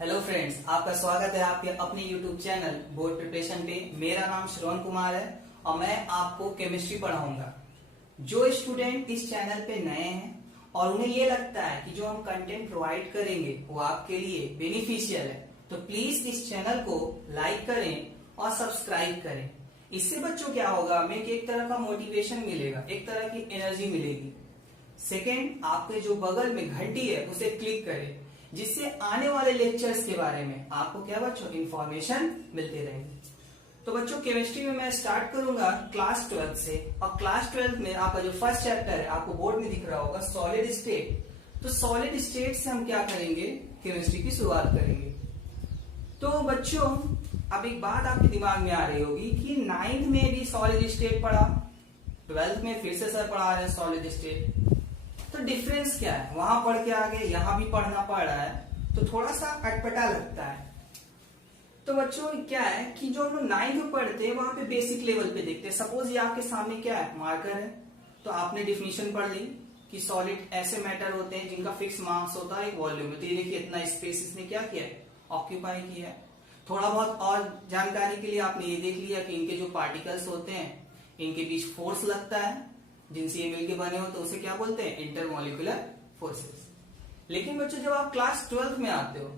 Hello friends, आपका स्वागत है आपके अपने यूट्यूब चैनल बोर्ड प्रिपरेशन पे। मेरा नाम श्रवण कुमार है और मैं आपको केमिस्ट्री पढ़ाऊंगा। जो स्टूडेंट इस चैनल पे नए हैं और उन्हें ये लगता है कि जो हम कंटेंट प्रोवाइड करेंगे वो आपके लिए बेनिफिशियल है, तो प्लीज इस चैनल को लाइक करें और सब्सक्राइब करें। इससे बच्चों क्या होगा, हमें एक तरह का मोटिवेशन मिलेगा, एक तरह की एनर्जी मिलेगी। सेकेंड, आपके जो बगल में घंटी है उसे क्लिक करें, जिससे आने वाले लेक्चर्स के बारे में आपको क्या बच्चों इंफॉर्मेशन मिलते रहेगी। तो बच्चों केमिस्ट्री में मैं स्टार्ट करूंगा क्लास 12 से, और क्लास 12 में आपका जो फर्स्ट चैप्टर है आपको बोर्ड में दिख रहा होगा सॉलिड स्टेट। तो सॉलिड स्टेट से हम क्या करेंगे, केमिस्ट्री की शुरुआत करेंगे। तो बच्चों अब एक बात आपके दिमाग में आ रही होगी कि 9th में भी सॉलिड स्टेट पढ़ा, 12th में फिर से सर पढ़ा रहे हैं सॉलिड स्टेट, तो डिफरेंस क्या है? वहां पढ़ के आगे यहाँ भी पढ़ना पड़ रहा है, तो थोड़ा सा अटपटा लगता है। तो बच्चों क्या है कि जो हम लोग 9th में पढ़ते हैं वहां पे बेसिक लेवल पे देखते हैं। सपोज ये आपके सामने क्या है, मार्कर है, तो आपने डिफिनेशन पढ़ ली कि सॉलिड ऐसे मैटर होते हैं जिनका फिक्स मास होता है एक वॉल्यूम में। तो ये देखिए इतना स्पेस इसने क्या किया है, ऑक्यूपाई किया है। थोड़ा बहुत और जानकारी के लिए आपने ये देख लिया कि इनके जो पार्टिकल्स होते हैं इनके बीच फोर्स लगता है, जिनसे ये मिलके बने हो तो उसे क्या बोलते हैं, इंटरमॉलिक्यूलर फोर्सेस। लेकिन बच्चों जब आप क्लास 12 में आते हो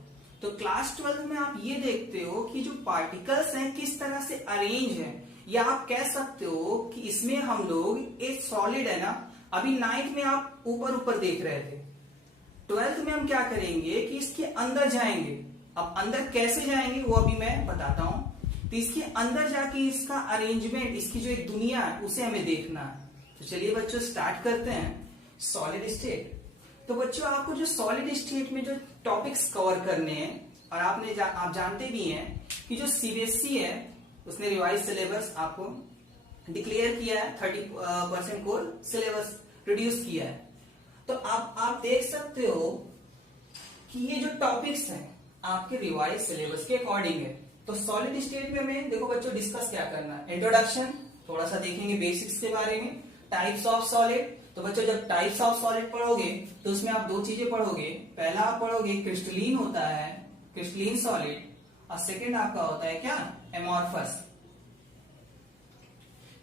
तो क्लास 12 में आप ये देखते हो कि जो पार्टिकल्स हैं किस तरह से अरेंज हैं, या आप कह सकते हो कि इसमें हम लोग एक सॉलिड है ना, अभी 9th में आप ऊपर ऊपर देख रहे थे, 12th में हम क्या करेंगे कि इसके अंदर जाएंगे। अब अंदर कैसे जाएंगे वो अभी मैं बताता हूं। तो इसके अंदर जाके इसका अरेंजमेंट, इसकी जो एक दुनिया है उसे हमें देखना है। तो चलिए बच्चों स्टार्ट करते हैं सॉलिड स्टेट। तो बच्चों आपको जो सॉलिड स्टेट में जो टॉपिक्स कवर करने हैं, और आप जानते भी हैं कि जो सीबीएसई है उसने रिवाइज सिलेबस आपको डिक्लेयर किया है, 30% कोर सिलेबस रिड्यूस किया है। तो आप देख सकते हो कि ये जो टॉपिक्स हैं आपके रिवाइज सिलेबस के अकॉर्डिंग है। तो सॉलिड स्टेट में हमें देखो बच्चों डिस्कस क्या करना है, इंट्रोडक्शन, थोड़ा सा देखेंगे बेसिक्स के बारे में, टाइप्स ऑफ सॉलिड। तो बच्चों जब टाइप्स ऑफ सॉलिड पढ़ोगे तो उसमें आप दो चीजें पढ़ोगे। पहला आप पढ़ोगे क्रिस्टलीन होता है, क्रिस्टलीन सॉलिड, और सेकंड आपका होता है क्या, एमॉर्फस।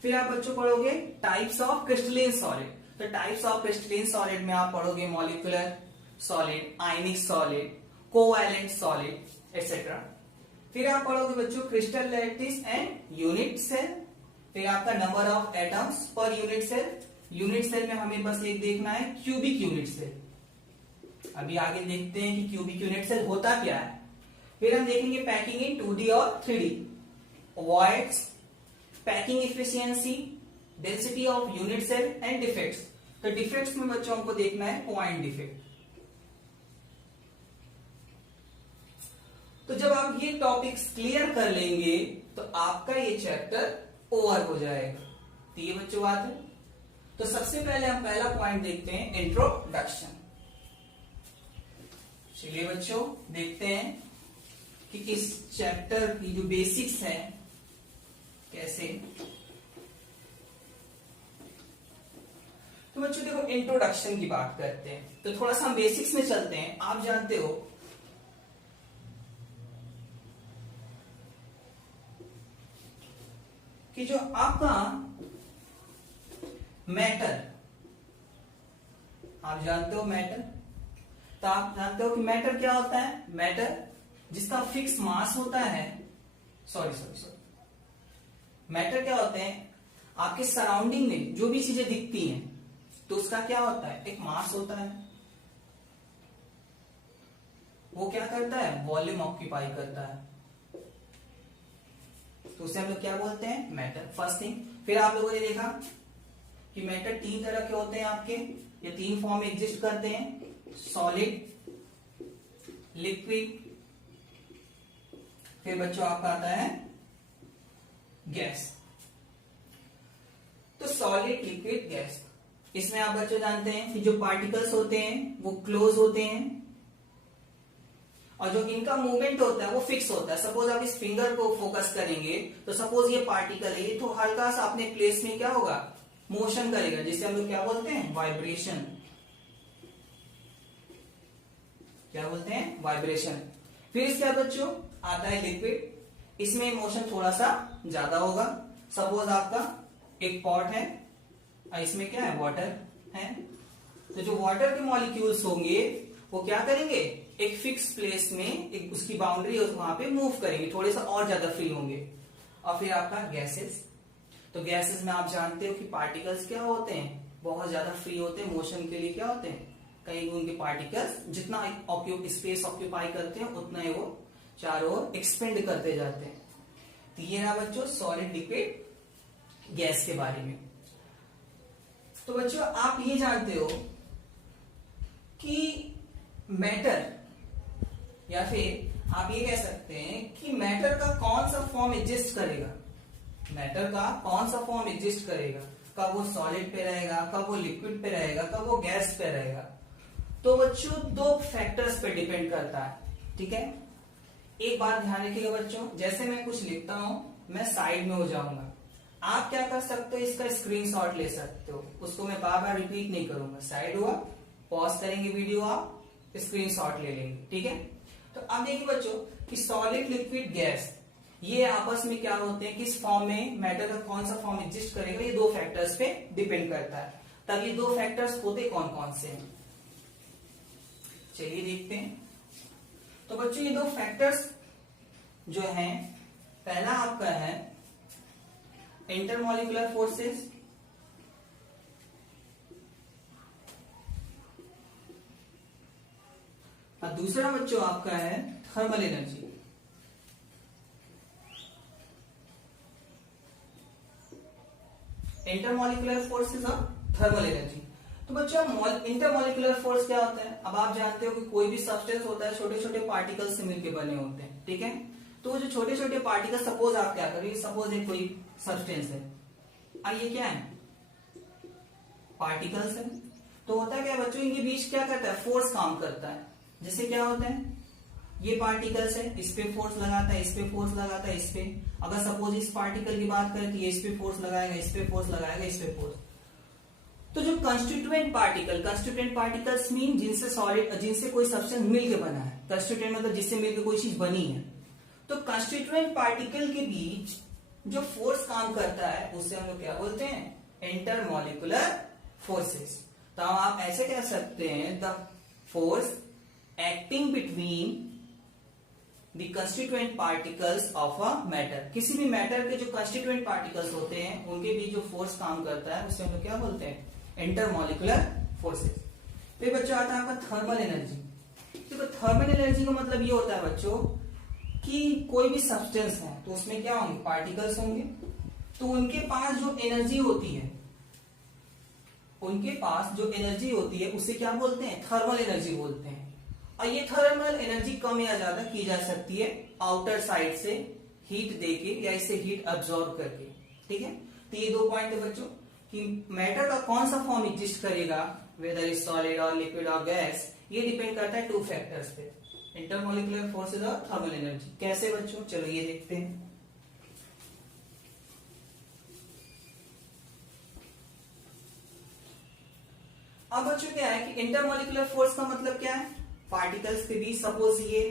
फिर आप बच्चों पढ़ोगे टाइप्स ऑफ क्रिस्टलीन सॉलिड। तो टाइप्स ऑफ क्रिस्टलीन सॉलिड में आप पढ़ोगे molecular solid, ionic solid, covalent solid etcetera. फिर आप पढ़ोगे बच्चों crystal lattice and unit cell. फिर आपका number of atoms per unit cell. Unit cell में हमें बस एक देखना है, क्यूबिक यूनिट सेल। अभी आगे देखते हैं कि क्यूबिक यूनिट सेल होता क्या है। फिर हम देखेंगे पैकिंग इन 2D और 3D, voids, packing efficiency, density of unit cell and defects. तो डिफेक्ट्स में बच्चों को देखना है पॉइंट डिफेक्ट। तो जब आप ये टॉपिक्स क्लियर कर लेंगे तो आपका ये चैप्टर ओवर हो जाएगा। तो ये बच्चों बात है। तो सबसे पहले हम पहला पॉइंट देखते हैं, इंट्रोडक्शन। चलिए बच्चों देखते हैं कि इस चैप्टर की जो बेसिक्स है कैसे। तो बच्चों देखो इंट्रोडक्शन की बात करते हैं, तो थोड़ा सा हम बेसिक्स में चलते हैं। आप जानते हो कि जो आपका मैटर, आप जानते हो मैटर, तो आप जानते हो कि मैटर क्या होता है, मैटर जिसका फिक्स मास होता है, सॉरी मैटर क्या होते हैं, आपके सराउंडिंग में जो भी चीजें दिखती हैं तो उसका क्या होता है, एक मास होता है। वो क्या करता है, वॉल्यूम ऑक्यूपाई करता है, तो उसे हम लोग क्या बोलते हैं, मैटर। First thing. फिर आप लोगों ने देखा कि मैटर 3 तरह के होते हैं आपके, ये 3 फॉर्म में एग्जिस्ट करते हैं, सॉलिड, लिक्विड, फिर बच्चों आपका आता है गैस। तो सॉलिड, लिक्विड, गैस, इसमें आप बच्चों जानते हैं कि जो पार्टिकल्स होते हैं वो क्लोज होते हैं, और जो इनका मूवमेंट होता है वो फिक्स होता है। सपोज आप इस फिंगर को फोकस करेंगे तो सपोज ये पार्टिकल है, ये तो हल्का सा अपने प्लेस में क्या होगा, मोशन करेगा, जिसे हम लोग क्या बोलते हैं, वाइब्रेशन। क्या बोलते हैं, वाइब्रेशन। फिर इसके बाद बच्चों आता है लिक्विड। इसमें मोशन थोड़ा सा ज्यादा होगा। सपोज आपका एक पॉट है और इसमें क्या है, वाटर है। तो जो वाटर के मॉलिक्यूल्स होंगे वो क्या करेंगे, एक फिक्स प्लेस में एक उसकी बाउंड्री वहां पे मूव करेंगे, थोड़े सा और ज्यादा फ्री होंगे। और फिर आपका गैसेस। तो गैसेस में आप जानते हो कि पार्टिकल्स क्या होते हैं, बहुत ज्यादा फ्री होते हैं, मोशन के लिए क्या होते हैं, कहीं उनके पार्टिकल्स जितना स्पेस ऑक्यूपाई करते हैं उतना ही वो चारों ओर एक्सपेंड करते जाते हैं। तो ये ना बच्चों सॉलिड लिक्विड गैस के बारे में। तो बच्चों आप ये जानते हो कि मैटर, या फिर आप ये कह सकते हैं कि मैटर का कौन सा फॉर्म एग्जिस्ट करेगा, मैटर का कौन सा फॉर्म एग्जिस्ट करेगा, कब वो सॉलिड पे रहेगा, कब वो लिक्विड पे रहेगा, कब वो गैस पे रहेगा। तो बच्चों दो फैक्टर्स पे डिपेंड करता है, ठीक है। एक बात ध्यान रखिएगा बच्चों, जैसे मैं कुछ लिखता हूं मैं साइड में हो जाऊंगा, आप क्या कर सकते हो, इसका स्क्रीनशॉट ले सकते हो, उसको मैं बार बार रिपीट नहीं करूंगा। साइड हुआ, पॉज करेंगे वीडियो, आप स्क्रीनशॉट ले लेंगे, ठीक है। तो अब देखिए बच्चों कि सॉलिड लिक्विड गैस ये आपस में क्या होते हैं, किस फॉर्म में मैटर का कौन सा फॉर्म एग्जिस्ट करेगा, ये दो फैक्टर्स पे डिपेंड करता है। तब ये दो फैक्टर्स होते कौन कौन से हैं, चलिए देखते हैं। तो बच्चों ये दो फैक्टर्स जो हैं, पहला आपका है इंटरमॉलिक्यूलर फोर्सेस, और दूसरा बच्चों आपका है थर्मल एनर्जी। इंटरमॉलिक्यूलर फोर्सेस और थर्मल एनर्जी। तो बच्चों इंटरमॉलिक्यूलर फोर्स क्या होता है, अब आप जानते हो कि कोई भी सब्सटेंस होता है छोटे छोटे पार्टिकल्स से मिलकर बने होते हैं, ठीक है। तो जो छोटे छोटे पार्टिकल, सपोज आप क्या करेंगे, सपोज एक कोई सब्सटेंस है और ये क्या है, पार्टिकल्स है। तो होता है क्या बच्चों, इनके बीच क्या करता है, फोर्स काम करता है। जैसे क्या होता है, ये पार्टिकल्स है, इस पे फोर्स लगाता है, इस पे फोर्स लगाता है, इस पे। अगर सपोज इस पार्टिकल की बात करें तो ये इस पे फोर्स लगाएगा, इस पे फोर्स लगाएगा, इस पे फोर्स। तो जो कंस्टिट्यूएंट पार्टिकल्स मीन जिनसे कोई सब्सटेंस मिलकर बना है। कंस्टिट्यूएंट मतलब जिससे मिलकर कोई चीज बनी है। तो कंस्टिट्यूएंट पार्टिकल के बीच जो फोर्स काम करता है उसे हम लोग क्या बोलते हैं, इंटरमॉलिक्यूलर फोर्सेस। तो आप ऐसे कह सकते हैं, the force acting between the constituent particles of a matter. किसी भी मैटर के जो कंस्टिट्यूएंट पार्टिकल्स होते हैं उनके बीच जो फोर्स काम करता है उसे हम लोग क्या बोलते हैं, इंटरमॉलिक्यूलर फोर्सेस। फिर बच्चों आता है आपका थर्मल एनर्जी। देखो थर्मल एनर्जी का मतलब ये होता है बच्चों कि कोई भी सब्सटेंस है तो उसमें क्या होंगे, पार्टिकल्स होंगे। तो उनके पास जो एनर्जी होती है, उसे क्या बोलते हैं, थर्मल एनर्जी बोलते हैं। और ये थर्मल एनर्जी कम या ज्यादा की जा सकती है आउटर साइड से हीट देके या इससे हीट अब्सॉर्ब करके, ठीक है। तो ये दो पॉइंट है बच्चों कि मैटर का कौन सा फॉर्म एग्जिस्ट करेगा, वेदर इज सॉलिड और लिक्विड और गैस, ये डिपेंड करता है टू फैक्टर्स पे, इंटरमॉलिक्यूलर फोर्सेस और थर्मल एनर्जी। कैसे बच्चों, चलो ये देखते हैं। अब बच्चों क्या है कि इंटरमॉलिक्यूलर फोर्स का मतलब क्या है, पार्टिकल्स के बीच, सपोज ये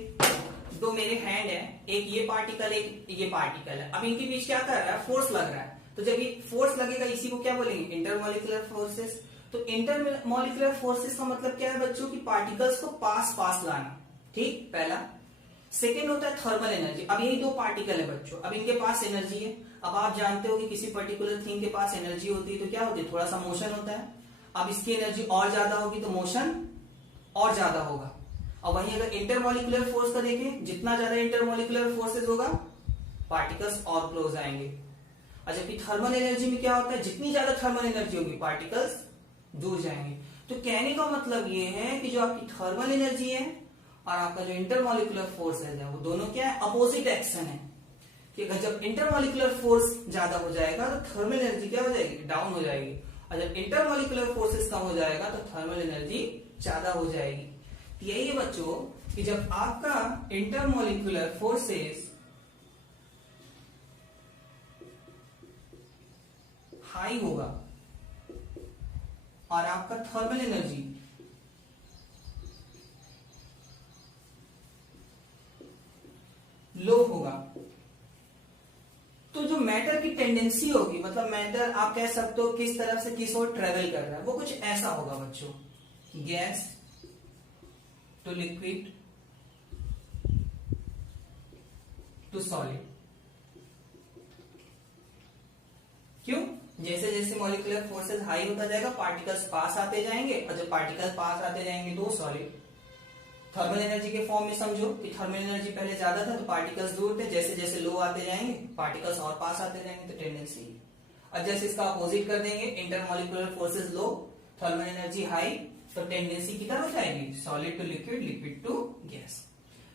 दो मेरे हैंड है, एक ये पार्टिकल एक ये पार्टिकल है, अब इनके बीच क्या कर रहा है, फोर्स लग रहा है। तो जब ये फोर्स लगेगा इसी को क्या बोलेंगे, इंटरमॉलिक्यूलर फोर्सेस। तो इंटरमॉलिक्यूलर फोर्सेस का मतलब क्या है बच्चों की पार्टिकल्स को पास लाना, ठीक, पहला। सेकेंड होता है थर्मल एनर्जी। अब यही दो पार्टिकल है बच्चों, अब इनके पास एनर्जी है। अब आप जानते हो कि किसी पर्टिकुलर थिंग के पास एनर्जी होती है तो क्या होती है, थोड़ा सा मोशन होता है। अब इसकी एनर्जी और ज्यादा होगी तो मोशन और ज्यादा होगा। और वहीं अगर इंटरमॉलिक्यूलर फोर्स का देखें, जितना ज्यादा इंटरमॉलिक्यूलर फोर्सेस होगा पार्टिकल्स और क्लोज आएंगे। और जबकि थर्मल एनर्जी में क्या होता है, जितनी ज्यादा थर्मल एनर्जी होगी पार्टिकल्स दूर जाएंगे। तो कहने का मतलब ये है कि जो आपकी थर्मल एनर्जी है और आपका जो इंटरमॉलिक्यूलर फोर्स है वो दोनों क्या है, अपोजिट एक्शन है। कि अगर जब इंटरमॉलिक्यूलर फोर्स ज्यादा हो जाएगा तो थर्मल एनर्जी क्या हो जाएगी, डाउन हो जाएगी। और जब इंटरमॉलिक्यूलर फोर्सेस कम हो जाएगा तो थर्मल एनर्जी ज्यादा हो जाएगी। तो यही है बच्चों कि जब आपका इंटरमॉलिक्यूलर फोर्सेस हाई होगा और आपका थर्मल एनर्जी टेंडेंसी होगी, मतलब मैटर आप कह सकते हो किस तरफ से किस ओर ट्रेवल कर रहा है, वो कुछ ऐसा होगा बच्चों, gas to liquid to solid. क्यों? जैसे जैसे मॉलिक्यूलर फोर्सेस हाई होता जाएगा पार्टिकल्स पास आते जाएंगे, और जब पार्टिकल्स पास आते जाएंगे तो सॉलिड। थर्मल एनर्जी के फॉर्म में समझो कि थर्मल एनर्जी पहले ज्यादा था तो पार्टिकल्स दूर थे, जैसे जैसे लो आते जाएंगे पार्टिकल्स और पास आते जाएंगे, तो टेंडेंसी। अब जैसे इसका अपोजिट कर देंगे, intermolecular forces low, thermal energy high, तो टेंडेंसी किधर हो जाएगी, solid to liquid, liquid to gas.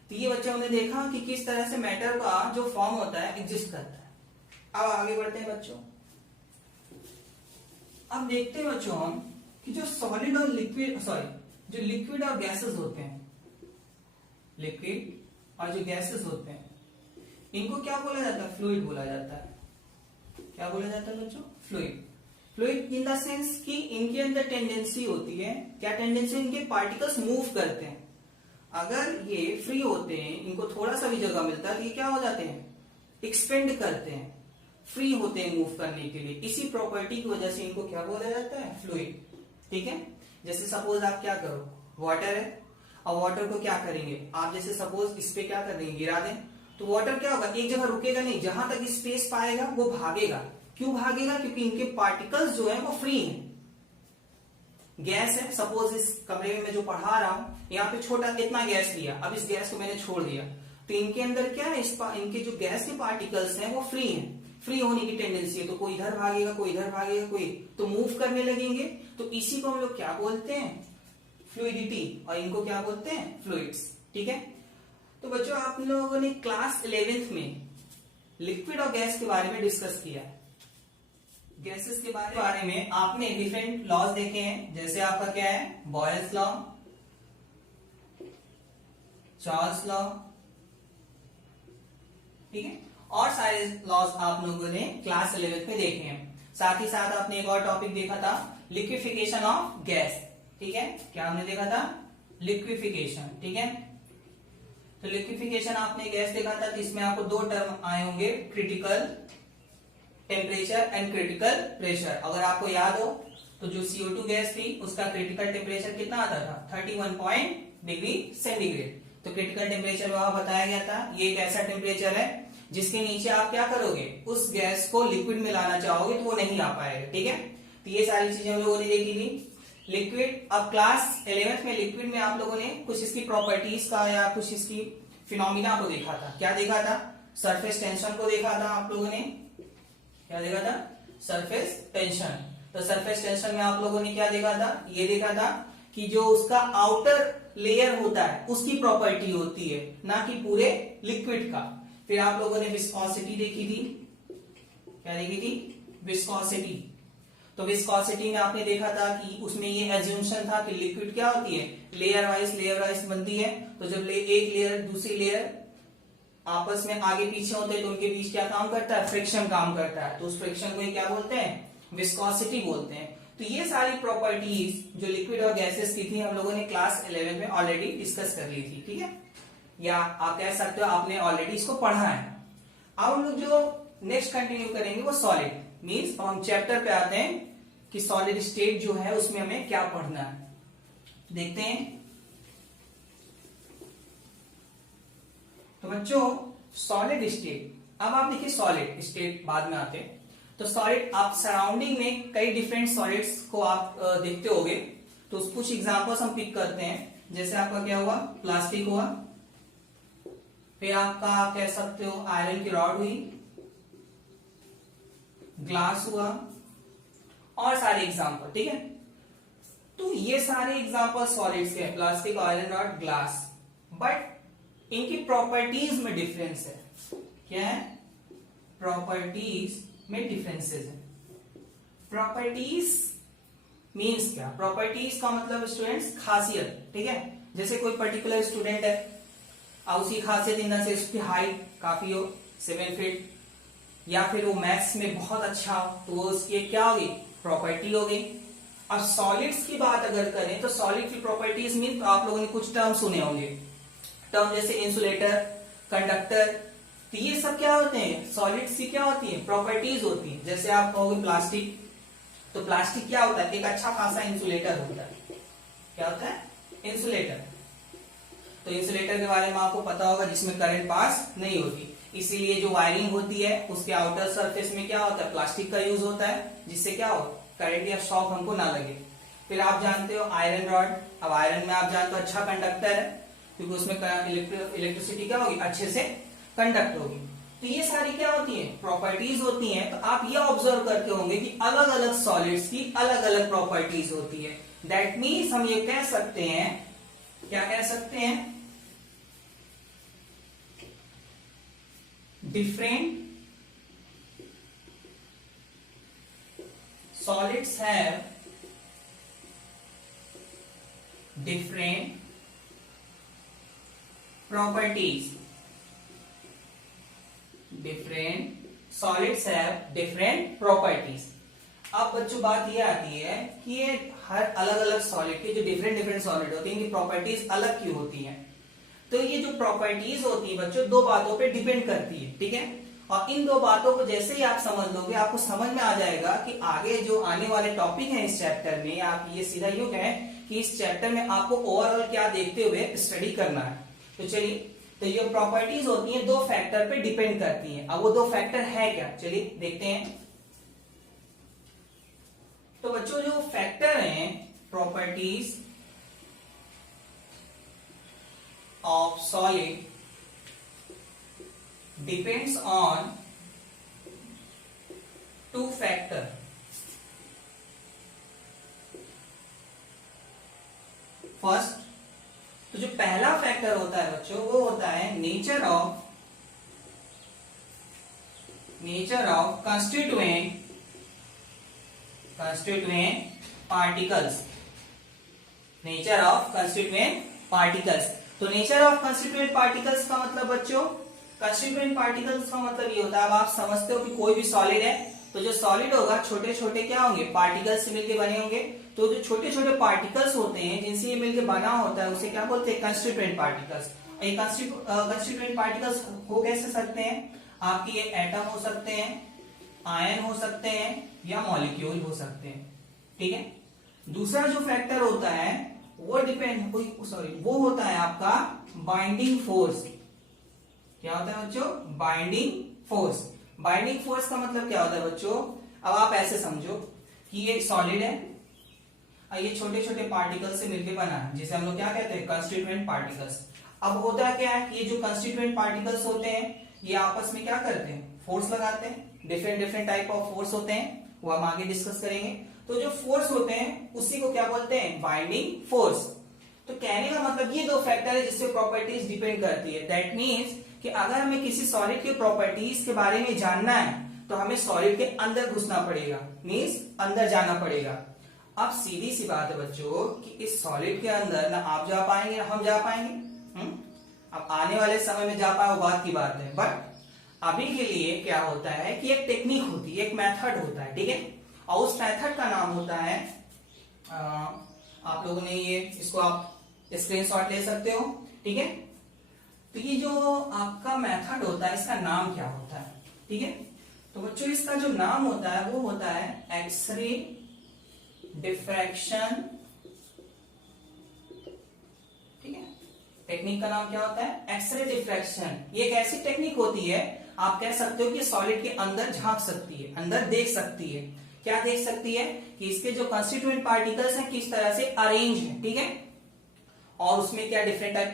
तो ये बच्चों ने देखा कि किस तरह से मैटर का जो फॉर्म होता है एग्जिस्ट करता है। अब आगे बढ़ते हैं बच्चों। अब देखते हैं बच्चों हम कि जो सॉलिड और लिक्विड, सॉरी जो लिक्विड और गैसेस होते हैं, लिक्विड और जो गैसेस होते हैं, इनको क्या बोला जाता है, फ्लूइड बोला जाता है। क्या बोला जाता है बच्चों, fluid. Fluid in the sense कि इनके अंदर टेंडेंसी होती है, क्या टेंडेंसी, इनके पार्टिकल्स मूव करते हैं। अगर ये फ्री होते हैं, इनको थोड़ा सा भी जगह मिलता है तो ये क्या हो जाते हैं, एक्सपेंड करते हैं, फ्री होते हैं मूव करने के लिए। इसी प्रॉपर्टी की वजह से इनको क्या बोला जाता है, फ्लूइड। ठीक है, जैसे सपोज आप क्या करो, वाटर है, और वाटर को क्या करेंगे आप, जैसे सपोज इस पे क्या कर देंगे, गिरा दें, तो वाटर क्या होगा, एक जगह रुकेगा नहीं, जहां तक स्पेस पाएगा वो भागेगा। क्यों भागेगा, क्योंकि इनके पार्टिकल्स जो है वो फ्री हैं। गैस है, सपोज इस कमरे में मैं जो पढ़ा रहा हूं, यहाँ पे छोटा इतना गैस लिया, अब इस गैस को मैंने छोड़ दिया, तो इनके अंदर क्या है, इनके जो गैस के पार्टिकल्स हैं वो फ्री हैं, फ्री होने की टेंडेंसी है, तो कोई इधर भागेगा, कोई इधर भागेगा, कोई तो मूव करने लगेंगे। तो इसी को हम लोग क्या बोलते हैं, फ्लूइडिटी, और इनको क्या बोलते हैं, फ्लूइड्स। ठीक है, तो बच्चों आप लोगों ने क्लास 11th में लिक्विड और गैस के बारे में डिस्कस किया। गैसेस के बारे में आपने डिफरेंट लॉज देखे हैं, जैसे आपका क्या है, बॉयल्स लॉ, चार्ल्स लॉ, ठीक है, और सारे लॉज आप लोगों ने क्लास 11th में देखे हैं। साथ ही साथ आपने एक और टॉपिक देखा था, लिक्विफिकेशन ऑफ गैस। ठीक है, क्या हमने देखा था, लिक्विफिकेशन। ठीक है, तो लिक्विफिकेशन आपने गैस देखा था, तो इसमें आपको दो टर्म आए होंगे, critical temperature and critical pressure. अगर आपको याद हो तो जो CO2 गैस थी उसका क्रिटिकल टेम्परेचर कितना आता था, 31 डिग्री सेंटीग्रेड। तो क्रिटिकल टेम्परेचर वहां बताया गया था, ये एक ऐसा टेम्परेचर है जिसके नीचे आप क्या करोगे, उस गैस को लिक्विड में लाना चाहोगे तो वो नहीं आ पाएगा। ठीक है, तो ये सारी चीजें हम लोगों ने देखी थी। लिक्विड, अब क्लास 11th में लिक्विड में आप लोगों ने कुछ इसकी प्रॉपर्टीज का या कुछ इसकी फिनोमिना को देखा था। क्या देखा था, सरफेस टेंशन को देखा था आप लोगों ने। क्या देखा था, सरफेस टेंशन। तो सरफेस टेंशन में आप लोगों ने क्या देखा था, ये देखा था कि जो उसका आउटर लेयर होता है उसकी प्रॉपर्टी होती है, ना कि पूरे लिक्विड का। फिर आप लोगों ने विस्कोसिटी देखी थी। क्या देखी थी, विस्कोसिटी। तो विस्कोसिटी में आपने देखा था कि उसमें ये एज्यूमशन था कि लिक्विड क्या होती है, लेयर वाइज बनती है। तो जब एक लेयर दूसरी लेयर आपस में आगे पीछे होते हैं तो उनके बीच क्या काम करता है, फ्रिक्शन काम करता है। तो उस फ्रिक्शन को ये क्या बोलते हैं, विस्कोसिटी बोलते हैं। तो ये सारी प्रॉपर्टीज जो लिक्विड और गैसेस की थी हम लोगों ने क्लास 11 में ऑलरेडी डिस्कस कर ली थी। ठीक है, या आप कह सकते हो आपने ऑलरेडी इसको पढ़ा है। अब हम लोग जो नेक्स्ट कंटिन्यू करेंगे वो सॉलिड मीन्स हम चैप्टर पे आते हैं कि सॉलिड स्टेट जो है उसमें हमें क्या पढ़ना है, देखते हैं। तो बच्चों सॉलिड स्टेट, अब आप देखिए सॉलिड स्टेट बाद में आते हैं। तो सॉलिड आप सराउंडिंग में कई डिफरेंट सॉलिड्स को आप देखते होंगे, तो कुछ एग्जांपल्स हम पिक करते हैं। जैसे आपका क्या हुआ, प्लास्टिक हुआ, फिर आपका आप कह सकते हो आयरन की रॉड हुई, ग्लास हुआ, और सारे एग्जांपल। ठीक है, तो ये सारे एग्जांपल सॉलिड्स के, plastic, iron rod, glass, but इनकी प्रॉपर्टीज में डिफरेंस है। क्या है, प्रॉपर्टीज में डिफरेंसेस है। प्रॉपर्टीज मीन्स क्या, प्रॉपर्टीज का मतलब स्टूडेंट्स खासियत। ठीक है, जैसे कोई पर्टिकुलर स्टूडेंट है और उसकी खासियत इन से उसकी हाइट काफी हो 7 फीट, या फिर वो मैथ्स में बहुत अच्छा हो तो वो उसकी क्या होगी, प्रॉपर्टी होगी। अब सॉलिड्स की बात अगर करें तो सॉलिड की प्रॉपर्टीज मीन तो आप लोगों ने कुछ टर्म सुने होंगे, टर्म जैसे इंसुलेटर, कंडक्टर, तो ये सब क्या होते हैं, सॉलिड्स की क्या होती है, प्रॉपर्टीज होती है। जैसे आप कहोगे प्लास्टिक, तो प्लास्टिक क्या होता है, एक अच्छा खासा इंसुलेटर होता है। क्या होता है, इंसुलेटर। तो इंसुलेटर के बारे में आपको पता होगा, जिसमें करंट पास नहीं होती, इसीलिए जो वायरिंग होती है उसके आउटर सरफेस में क्या होता है, प्लास्टिक का यूज होता है, जिससे क्या हो, करंट या शॉक हमको ना लगे। फिर आप जानते हो आयरन रॉड। अब आयरन में आप जानते हो अच्छा कंडक्टर है, क्योंकि उसमें इलेक्ट्रिसिटी क्या होगी, अच्छे से कंडक्ट होगी। तो ये सारी क्या होती है, प्रॉपर्टीज होती हैं। तो आप ये ऑब्जर्व करते होंगे कि अलग अलग सॉलिड्स की अलग अलग प्रॉपर्टीज होती है। दैट मीन्स हम ये कह सकते हैं, क्या कह सकते हैं, different solids have different properties. Different solids have different properties. अब बच्चों बात ये आती है कि ये हर अलग अलग सॉलिड के जो डिफरेंट सॉलिड होती है, इनकी प्रॉपर्टीज अलग क्यों होती हैं। तो ये जो प्रॉपर्टीज होती है बच्चों, दो बातों पे डिपेंड करती है, ठीक है। और इन दो बातों को जैसे ही आप समझ लोगे, आपको समझ में आ जाएगा कि आगे जो आने वाले टॉपिक हैं इस चैप्टर में, आप ये सीधा यूं कहें कि इस चैप्टर में आपको ओवरऑल क्या देखते हुए स्टडी करना है। तो चलिए, तो ये प्रॉपर्टीज होती हैं, दो फैक्टर पे डिपेंड करती हैं। अब वो दो फैक्टर है क्या, चलिए देखते हैं। तो बच्चों जो फैक्टर हैं, properties of solid depends on two factor. First, तो जो पहला फैक्टर होता है बच्चों, वो होता है nature of constituent particles. Nature of constituent particles. तो नेचर ऑफ कंस्टिट्यूएंट पार्टिकल्स का मतलब बच्चों, कंस्टिट्यूएंट पार्टिकल्स का मतलब ये होता है, अब आप समझते हो कि कोई भी सॉलिड है, तो जो सॉलिड होगा छोटे छोटे क्या होंगे, पार्टिकल्स से मिलकर बने होंगे। तो जो छोटे छोटे पार्टिकल्स होते हैं जिनसे ये मिलकर बना होता है, उसे क्या बोलते हैं, कंस्टिट्यूएंट पार्टिकल्स। ये कंस्टिट्यूएंट पार्टिकल्स हो कैसे सकते हैं, आपके ये एटम हो सकते हैं, आयन हो सकते हैं, या मॉलिक्यूल हो सकते हैं, ठीक है। दूसरा जो फैक्टर होता है वो होता है आपका बाइंडिंग फोर्स। क्या होता है बच्चों, बाइंडिंग फोर्स। बाइंडिंग फोर्स का मतलब क्या होता है बच्चों, अब आप ऐसे समझो कि ये सॉलिड है और ये छोटे छोटे पार्टिकल से मिलकर बना है, जिसे हम लोग क्या कहते हैं, कंस्टिट्यूएंट पार्टिकल्स। अब होता क्या है कि ये जो कंस्टिट्यूएंट पार्टिकल्स होते हैं, ये आपस में क्या करते हैं, फोर्स लगाते हैं। डिफरेंट टाइप ऑफ फोर्स होते हैं, वो हम आगे डिस्कस करेंगे। तो जो फोर्स होते हैं उसी को क्या बोलते हैं, बाइंडिंग फोर्स। तो कहने का मतलब ये दो फैक्टर है जिससे प्रॉपर्टीज डिपेंड करती है। दैट मीन्स कि अगर हमें किसी सॉलिड के प्रॉपर्टीज के बारे में जानना है, तो हमें सॉलिड के अंदर घुसना पड़ेगा, मीन्स अंदर जाना पड़ेगा। अब सीधी सी बात है बच्चों कि इस सॉलिड के अंदर ना आप जा पाएंगे ना हम जा पाएंगे। अब आने वाले समय में जा पाए वो बात की बात है, बट अभी के लिए क्या होता है कि एक टेक्निक होती है, एक मेथड होता है, ठीक है। और उस मेथड का नाम होता है, आप लोगों ने ये इसको आप स्क्रीनशॉट ले सकते हो, ठीक है। तो ये जो आपका मेथड होता है, इसका नाम क्या होता है, ठीक है। तो बच्चों इसका जो नाम होता है वो होता है एक्सरे डिफ्रैक्शन, ठीक है। टेक्निक का नाम क्या होता है, एक्सरे डिफ्रैक्शन। ये एक ऐसी टेक्निक होती है, आप कह सकते हो कि सॉलिड के अंदर झांक सकती है, अंदर देख सकती है। क्या देख सकती है कि इसके जो कंस्टिट्यूएंट पार्टिकल्स हैं किस तरह से अरेंज हैं, ठीक है, और उसमें क्या डिफरेंट टाइप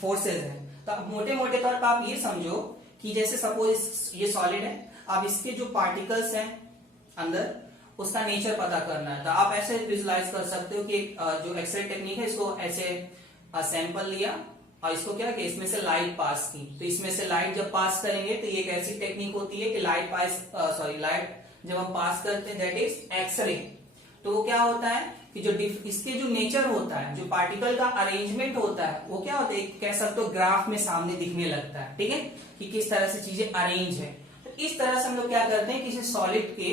फोर्सेज हैं। तो मोटे मोटे तौर पर आप ये समझो कि जैसे सपोज ये सॉलिड है, अब इसके जो पार्टिकल्स हैं अंदर, उसका नेचर पता करना है। तो आप ऐसे विजुलाइज कर सकते हो कि जो एक्सरे टेक्निक है, इसको ऐसे सैंपल लिया और इसको क्या कि इसमें से लाइट पास की। तो इसमें से लाइट जब पास करेंगे तो ये एक ऐसी टेक्निक होती है कि लाइट जब हम पास करते हैं, दैट इज एक्सरे। तो वो क्या होता है कि जो इसके जो नेचर होता है, जो पार्टिकल का अरेंजमेंट होता है, वो क्या होता है, कह सकते हो ग्राफ में सामने दिखने लगता है, ठीक है, कि किस तरह से चीजें अरेंज है। तो इस तरह से हम लोग क्या करते हैं, किसी सॉलिड के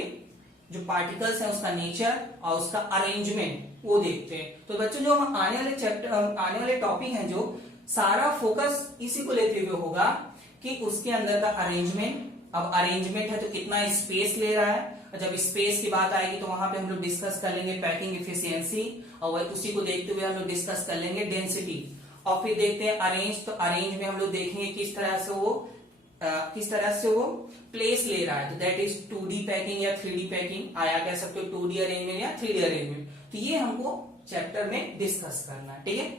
जो पार्टिकल्स हैं उसका नेचर और उसका अरेंजमेंट वो देखते हैं। तो बच्चों जो हम आने वाले टॉपिक हैं, जो सारा फोकस इसी को लेते हुए होगा कि उसके अंदर का अरेंजमेंट, अब अरेंजमेंट है तो कितना स्पेस ले रहा है, और जब स्पेस की बात आएगी तो वहां पे हम लोग डिस्कस कर लेंगे पैकिंग इफिशियंसी, और उसी को देखते हुए हम लोग डिस्कस कर लेंगे डेंसिटी। और फिर देखते हैं अरेंज, तो अरेंज में हम लोग देखेंगे किस तरह से वो प्लेस ले रहा है, तो दैट इज 2D पैकिंग या 3D पैकिंग, आया कह सकते हो 2D अरेंजमेंट या 3D अरेंजमेंट। तो ये हमको चैप्टर में डिस्कस करना है, ठीक है।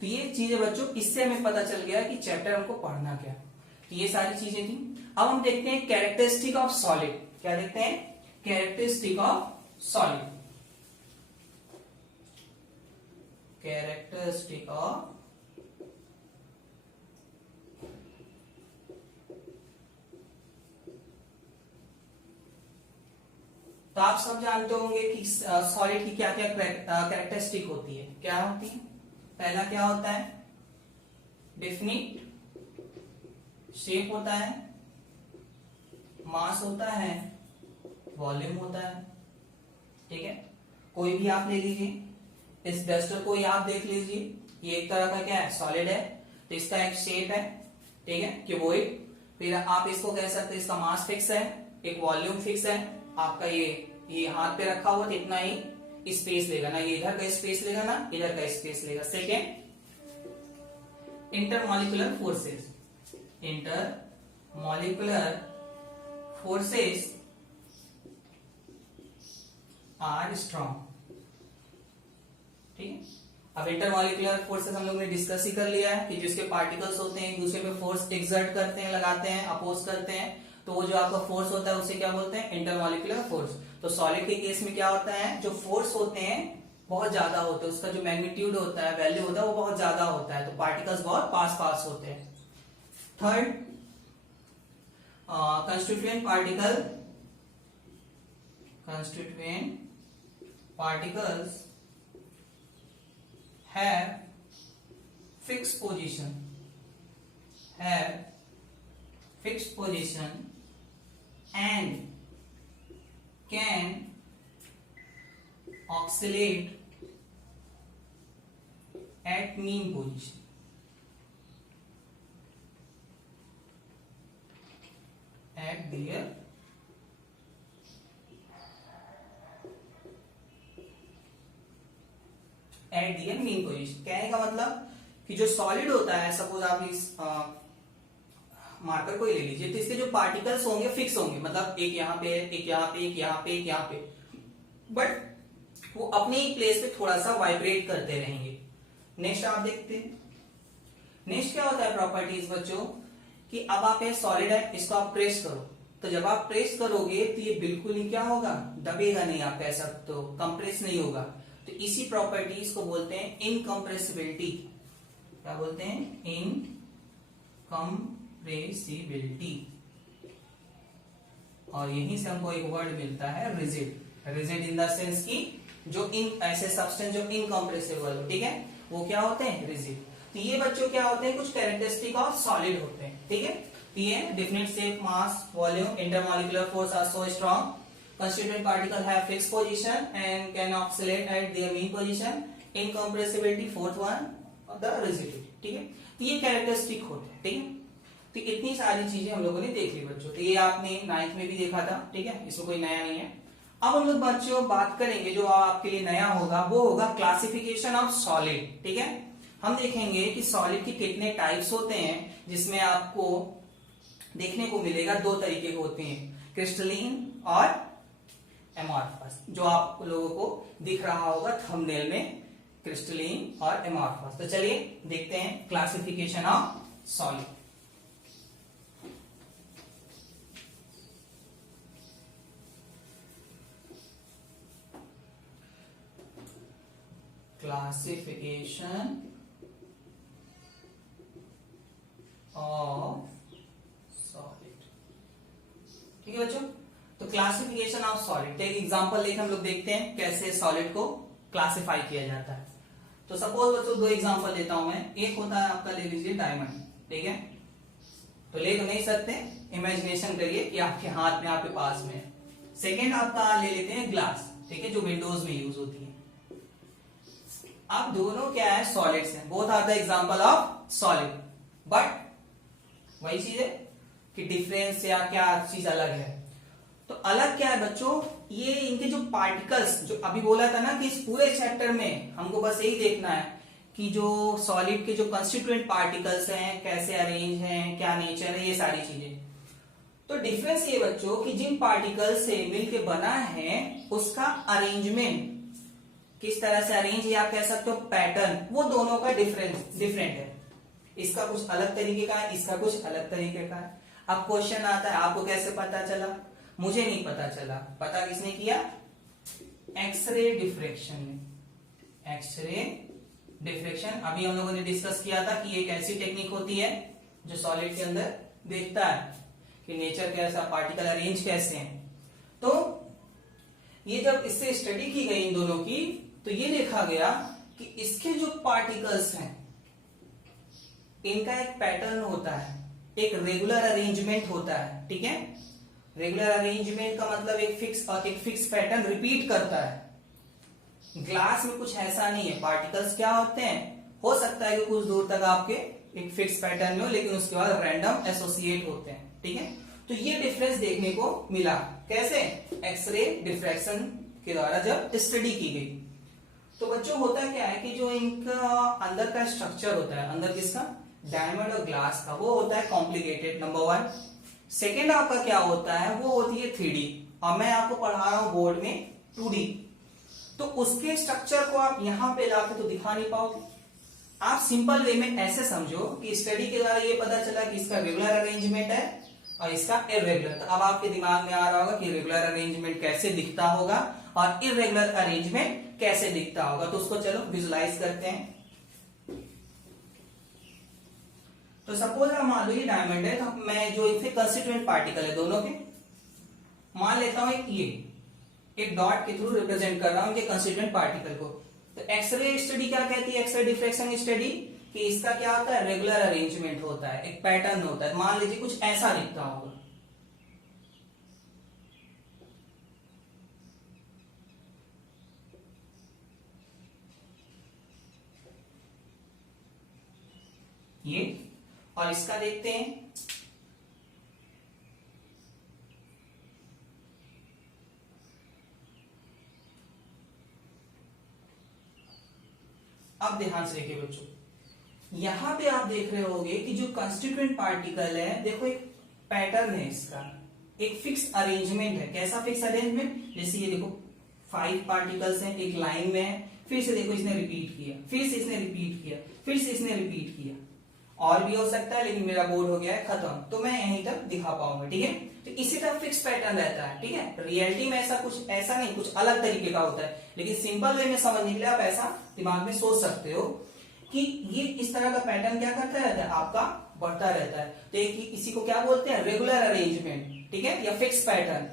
तो ये चीजें बच्चों, इससे हमें पता चल गया कि चैप्टर हमको पढ़ना क्या, तो ये सारी चीजें थी। अब हम देखते हैं कैरेक्टरिस्टिक ऑफ सॉलिड। क्या देखते हैं? Characteristic of solid. Characteristic of तो आप सब जानते होंगे कि सॉलिड की क्या क्या कैरेक्टरिस्टिक होती है। क्या होती है? पहला क्या होता है? डेफिनिट शेप होता है, मास होता है, वॉल्यूम होता है, ठीक है। कोई भी आप ले लीजिए, इस डस्टर को ही आप देख लीजिए, ये एक तरह का क्या है? सॉलिड है, तो इसका एक शेप है, ठीक है, क्यूबॉइड। फिर आप इसको कह सकते हैं इसका मास फिक्स है, एक वॉल्यूम फिक्स है। आपका ये हाथ पे रखा हुआ तो इतना ही स्पेस लेगा ना, ये इधर का स्पेस लेगा ना इधर का स्पेस लेगा। Second, intermolecular forces. Intermolecular forces are strong, ठीक है। अब इंटरमॉलिक्यूलर फोर्सेस हम लोग ने डिस्कस ही कर लिया है कि जिसके पार्टिकल्स होते हैं एक दूसरे पे फोर्स एक्सर्ट करते हैं, लगाते हैं, अपोज करते हैं, तो वो जो आपका फोर्स होता है उसे क्या बोलते हैं? Intermolecular force. तो सॉलिड के केस में क्या होता है? जो फोर्स होते हैं बहुत ज्यादा होते हैं, उसका जो मैग्नीट्यूड होता है, वैल्यू होता है, वो बहुत ज्यादा होता है, तो पार्टिकल्स बहुत पास पास होते हैं। Third, constituent particles have fixed position and can oscillate at mean position. At their mean position. कहने का मतलब कि जो सॉलिड होता है, सपोज आप इस मार्कर को ही ले लीजिए, तो इसके जो पार्टिकल्स होंगे फिक्स होंगे, मतलब एक यहाँ पे, एक यहाँ पे, एक यहाँ पे, एक यहाँ पे, बट वो अपने ही प्लेस पे थोड़ा सा वाइब्रेट करते रहेंगे। नेक्स्ट आप देखते हैं, नेक्स्ट क्या होता है प्रॉपर्टीज बच्चों, कि अब आप ये सॉलिड है, इसको आप प्रेस करो, तो जब आप प्रेस करोगे तो ये बिल्कुल ही क्या होगा? दबेगा नहीं, आप कह सकते हो कंप्रेस नहीं होगा। तो इसी प्रॉपर्टीज को बोलते हैं इनकम्प्रेसिबिलिटी। क्या बोलते हैं? इनकम्प्रेसिबिलिटी। और यहीं से हमको एक वर्ड मिलता है rigid. Rigid in the sense की जो ऐसे सब्सटेंस जो इनकम्प्रेसिबल हो, ठीक है, वो क्या होते हैं? रिजिड। तो ये बच्चों क्या होते हैं? कुछ कैरेक्टरिस्टिक ऑफ सॉलिड होते हैं, ठीक है। तो ये definite shape, mass, volume, intermolecular force are so strong, constituent particle have fixed position and can oscillate at their mean position, incompressibility, fourth one the rigidity, ठीक है। तो ये कैरेक्टरिस्टिक होते हैं, ठीक है। तो इतनी सारी चीजें हम लोगों ने देख ली बच्चों, तो ये आपने 9th में भी देखा था, ठीक है, इसमें कोई नया नहीं है। अब हम लोग बच्चों बात करेंगे, जो आपके लिए नया होगा वो होगा क्लासिफिकेशन ऑफ सॉलिड, ठीक है। हम देखेंगे कि सॉलिड के कितने टाइप्स होते हैं, जिसमें आपको देखने को मिलेगा दो तरीके के होते हैं, क्रिस्टलीन और एमॉर्फस, जो आप लोगों को दिख रहा होगा थंबनेल में, क्रिस्टलीन और एमॉर्फस। तो चलिए देखते हैं classification of solid. Classification of solid, ठीक है बच्चों। तो क्लासिफिकेशन ऑफ सॉलिड, तो एक एग्जांपल लेके हम लोग देखते हैं कैसे सॉलिड को क्लासिफाई किया जाता है। तो सपोज बच्चों दो एग्जांपल देता हूं मैं। एक होता है आपका, ले लीजिए डायमंड, ठीक है, तो ले तो नहीं सकते, इमेजिनेशन करिए कि आपके हाथ में, आपके पास में। सेकेंड आपका ले लेते हैं ग्लास, ठीक है, जो विंडोज में यूज होती है। अब दोनों क्या है? सॉलिड्स हैं, both are the example of solid, but वही चीज है, कि डिफरेंस या क्या चीज अलग है। तो अलग क्या है बच्चों, ये इनके जो पार्टिकल्स, जो अभी बोला था ना कि इस पूरे चैप्टर में हमको बस यही देखना है कि जो सॉलिड के जो कंस्टिट्यूएंट पार्टिकल्स हैं कैसे अरेंज हैं, क्या नेचर है, ये सारी चीजें। तो डिफरेंस ये बच्चों कि जिन पार्टिकल से मिलके बना है उसका अरेंजमेंट किस तरह से अरेंज, या आप कह सकते हो पैटर्न, वो दोनों का डिफरेंट है। इसका कुछ अलग तरीके का है, इसका कुछ अलग तरीके का है। अब क्वेश्चन आता है आपको कैसे पता चला, मुझे नहीं पता चला, पता किसने किया, एक्सरे डिफ्रैक्शन ने। एक्सरे डिफ्रैक्शन अभी हम लोगों ने डिस्कस किया था कि एक ऐसी टेक्निक होती है जो सॉलिड के अंदर देखता है कि नेचर कैसा, पार्टिकल अरेंज कैसे हैं। तो ये जब इससे स्टडी की गई इन दोनों की, तो ये देखा गया कि इसके जो पार्टिकल्स हैं इनका एक पैटर्न होता है, एक रेगुलर अरेंजमेंट होता है। ठीक है, रेगुलर अरेंजमेंट का मतलब एक फिक्स पैटर्न रिपीट करता है। ग्लास में कुछ ऐसा नहीं है, पार्टिकल्स क्या होते हैं, हो सकता है कि कुछ दूर तक आपके एक फिक्स पैटर्न में हो, लेकिन उसके बाद रैंडम एसोसिएट होते हैं। ठीक है, तो ये डिफरेंस देखने को मिला कैसे, एक्सरे डिफ्रैक्शन के द्वारा जब स्टडी की गई। तो बच्चों होता क्या है कि जो इनका अंदर का स्ट्रक्चर होता है, अंदर किसका, डायमंड और ग्लास का, वो होता है कॉम्प्लिकेटेड, नंबर 1। सेकेंड आपका क्या होता है, वो होती है 3D, और मैं आपको पढ़ा रहा हूं बोर्ड में 2D। तो उसके स्ट्रक्चर को आप यहां पे लाके तो दिखा नहीं पाओगे। आप सिंपल वे में ऐसे समझो कि स्टडी के द्वारा ये पता चला कि इसका रेगुलर अरेंजमेंट है और इसका इरेगुलर। तो अब आपके दिमाग में आ रहा होगा कि रेगुलर अरेंजमेंट कैसे दिखता होगा और इरेगुलर अरेंजमेंट कैसे दिखता होगा। तो उसको चलो विजुलाइज करते हैं। तो सपोज हम मान लो ये डायमंड है, तो मैं जो इसे कंस्टिट्यूएंट पार्टिकल है दोनों के, मान लेता हूं एक डॉट के थ्रू रिप्रेजेंट कर रहा हूं कंस्टिट्यूएंट पार्टिकल को। तो एक्सरे स्टडी क्या कहती है, एक्सरे डिफ्रैक्शन स्टडी, कि इसका क्या होता है, रेगुलर अरेंजमेंट होता है, एक पैटर्न होता है। मान लीजिए कुछ ऐसा दिखता होगा, ये, और इसका देखते हैं, अब ध्यान से देखिए बच्चों, यहां पे आप देख रहे होंगे कि जो कंस्टिट्यूएंट पार्टिकल है, देखो एक पैटर्न है इसका, एक फिक्स अरेंजमेंट है। कैसा फिक्स अरेंजमेंट, जैसे ये देखो 5 पार्टिकल्स हैं, एक लाइन में है, फिर से देखो इसने रिपीट किया, फिर से इसने रिपीट किया, फिर से इसने रिपीट किया। और भी हो सकता है, लेकिन मेरा बोर्ड हो गया है खत्म, तो मैं यहीं तक दिखा पाऊंगा। ठीक है, तो इसी तरह फिक्स पैटर्न रहता है। ठीक है, रियलिटी में ऐसा कुछ ऐसा नहीं, कुछ अलग तरीके का होता है, लेकिन सिंपल वे में समझने के लिए आप ऐसा दिमाग में सोच सकते हो कि ये इस तरह का पैटर्न क्या करता रहता है, आपका बढ़ता रहता है। तो इसी को क्या बोलते हैं, रेगुलर अरेंजमेंट। ठीक है, या फिक्स पैटर्न,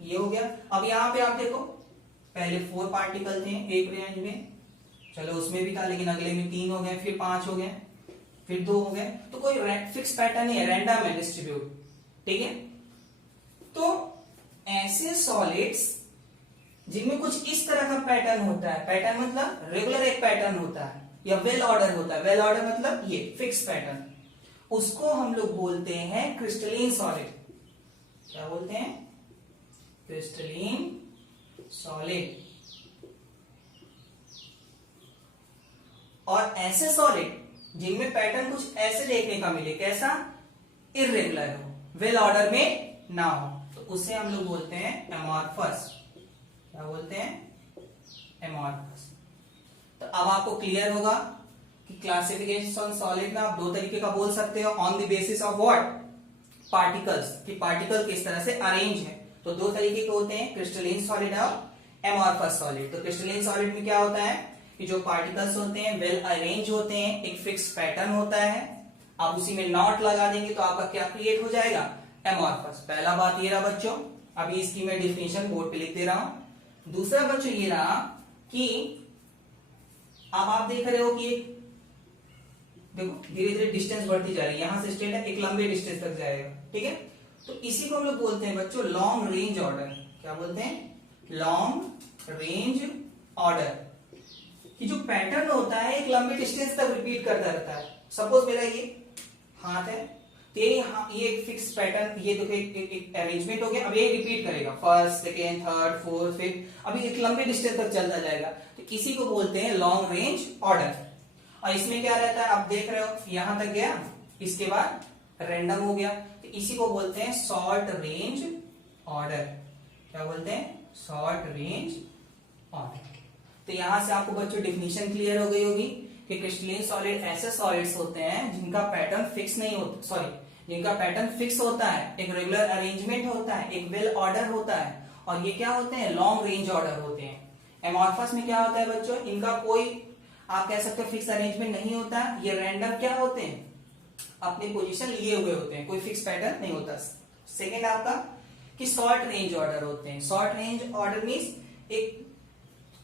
ये हो गया। अब यहाँ पे आप देखो, पहले 4 पार्टिकल थे एक रेंज में, चलो उसमें भी था, लेकिन अगले में 3 हो गए, फिर 5 हो गए, फिर 2 हो गए। तो कोई फिक्स पैटर्न नहीं है, रैंडम है डिस्ट्रीब्यूट। ठीक है, तो ऐसे सॉलिड्स जिनमें कुछ इस तरह का पैटर्न होता है, पैटर्न मतलब रेगुलर एक पैटर्न होता है, या वेल ऑर्डर होता है। वेल ऑर्डर मतलब ये फिक्स पैटर्न, उसको हम लोग बोलते हैं क्रिस्टलीन सॉलिड। क्या बोलते हैं, क्रिस्टलीन सॉलिड। और ऐसे सॉलिड जिनमें पैटर्न कुछ ऐसे देखने का मिले, कैसा, इर्रेगुलर हो, वेल ऑर्डर में ना हो, तो उसे हम लोग बोलते हैं एमॉर्फस। क्या बोलते हैं, एमॉर्फस। तो अब आपको क्लियर होगा कि क्लासिफिकेशन सॉलिड में आप 2 तरीके का बोल सकते हो, on the basis of what, particles, कि पार्टिकल किस तरह से अरेंज है। तो 2 तरीके के होते हैं, क्रिस्टलीन सॉलिड और एमॉर्फस सॉलिड। तो क्रिस्टलीन सॉलिड में क्या होता है कि जो पार्टिकल्स होते हैं वेल अरेंज होते हैं, एक फिक्स पैटर्न होता है, आप उसी में नॉट लगा देंगे तो आपका क्या क्रिएट हो जाएगा, एमॉर्फस। पहला बात ये रहा बच्चों, अभी इसकी मैं डिफिनेशन बोर्ड पे लिख दे रहा हूं। दूसरा बच्चों ये रहा कि अब आप देख रहे हो कि देखो धीरे धीरे डिस्टेंस बढ़ती जा रही है, यहां से स्ट्रेट है, एक लंबे डिस्टेंस तक जाएगा। ठीक है, तो इसी को हम लोग बोलते हैं बच्चों लॉन्ग रेंज ऑर्डर। क्या बोलते हैं, लॉन्ग रेंज ऑर्डर, कि जो पैटर्न होता है एक लंबे डिस्टेंस तक रिपीट करता रहता है। सपोज मेरा ये हाथ है, तो ये एक फिक्स पैटर्न, ये देखो एक अरेंजमेंट हो गया। अब ये रिपीट करेगा first, second, third, fourth, fifth, अभी एक लंबे डिस्टेंस तक चलता जाएगा। तो इसी को बोलते हैं लॉन्ग रेंज ऑर्डर। और इसमें क्या रहता है, आप देख रहे हो यहां तक गया, इसके बाद रैंडम हो गया, तो इसी को बोलते हैं शॉर्ट रेंज ऑर्डर। क्या बोलते हैं? Short range order. तो यहां से आपको बच्चों डेफिनेशन क्लियर हो गई होगी कि क्रिस्टलाइन सॉलिड ऐसे सॉलिड्स होते हैं जिनका पैटर्न फिक्स नहीं होता, जिनका पैटर्न फिक्स होता है, एक रेगुलर अरेंजमेंट होता है, एक वेल ऑर्डर होता है, और ये क्या होते हैं? लॉन्ग रेंज ऑर्डर होते हैं। एमॉर्फस में क्या होता है बच्चों? इनका कोई आप कह सकते हो फिक्स अरेंजमेंट नहीं होता, ये रैंडम क्या होते हैं? अपनी पोजीशन लिए हुए होते हैं, कोई फिक्स पैटर्न नहीं होता। सेकेंड आपका कि शॉर्ट रेंज ऑर्डर होते हैं। शॉर्ट रेंज ऑर्डर मीन्स एक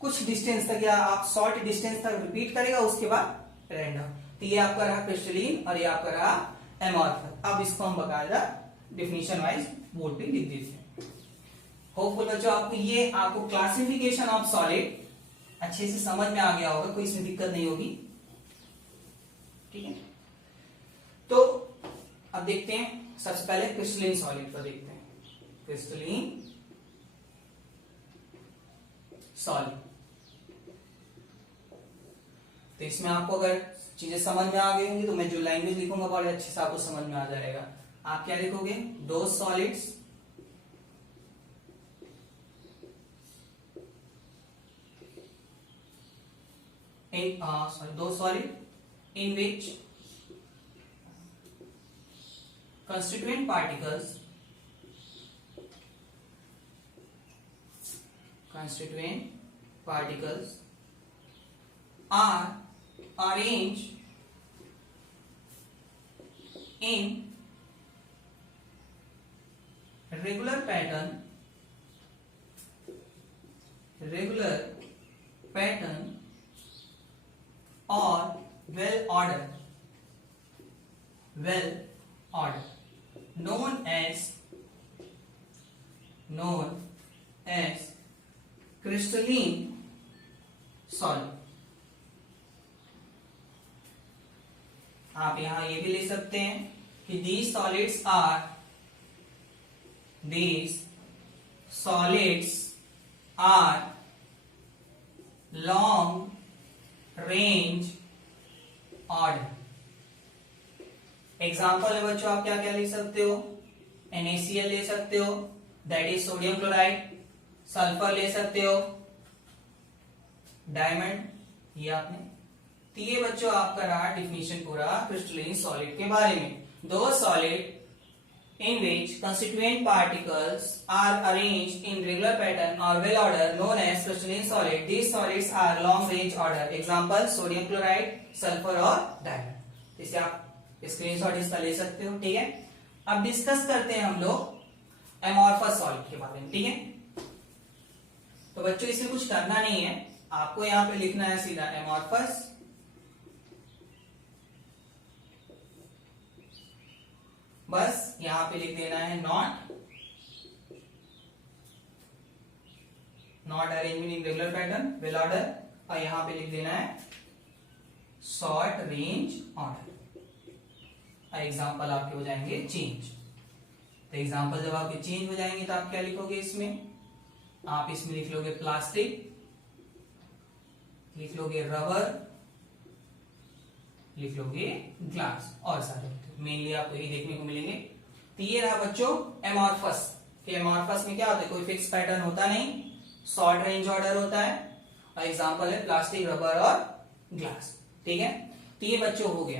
कुछ डिस्टेंस तक, या आप शॉर्ट डिस्टेंस तक रिपीट करेगा, उसके बाद रैंडम। तो ये आपका रहा क्रिस्टलीन और ये आपका रहा एमॉर्फस। अब इसको हम बकायदा डेफिनेशन वाइज बोर्ड पे लिख देते हैं। होपफुल बच्चों आपको क्लासिफिकेशन ऑफ सॉलिड अच्छे से समझ में आ गया होगा, कोई इसमें दिक्कत नहीं होगी। ठीक है, तो अब देखते हैं सबसे पहले क्रिस्टलीन सॉलिड को देखते हैं। क्रिस्टलीन सॉलिड, तो इसमें आपको अगर चीजें समझ में आ गई होंगी तो मैं जो लैंग्वेज लिखूंगा बड़े अच्छे से आपको समझ में आ जाएगा। आप क्या लिखोगे? दो solids those solid in which constituent particles are arranged in regular pattern or well order known as crystalline solid। आप यहां ये भी ले सकते हैं कि these solids are long range order। Example है बच्चों, आप क्या क्या ले सकते हो? NaCl ले सकते हो, that is sodium chloride. Sulphur ले सकते हो, डायमंड, ये आपने। तो ये बच्चों आपका रहा डिफिनीशन पूरा क्रिस्टलाइन सॉलिड के बारे में। दो solid in which constituent particles are arranged in regular pattern or well order known as crystalline solid। These solids are long range order। Example sodium chloride, sulfur और diamond। इसे आप screenshot इसका ले सकते हो। ठीक है, अब डिस्कस करते हैं हम लोग एमॉर्फस सॉलिड के बारे में। ठीक है, तो बच्चों इसमें कुछ करना नहीं है, आपको यहां पे लिखना है सीधा एमॉर्फस, बस यहां पे लिख देना है not arrangement in regular pattern well order, और यहां पे लिख देना है शॉर्ट रेंज ऑर्डर। एग्जाम्पल आपके हो जाएंगे चेंज। तो एग्जाम्पल जब आपके चेंज हो जाएंगे तो आप क्या लिखोगे इसमें? आप इसमें लिख लोगे प्लास्टिक, लिख लोगे रबर, लिख लोगे ग्लास, और सारे मेनली आपको यही देखने को मिलेंगे। तो ये रहा बच्चों एमॉर्फस। एमॉर्फस में क्या होता है? कोई फिक्स पैटर्न होता नहीं, शॉर्ट रेंज ऑर्डर होता है, और एग्जाम्पल है प्लास्टिक, रबर और ग्लास। ठीक है, तो ये बच्चों हो गया।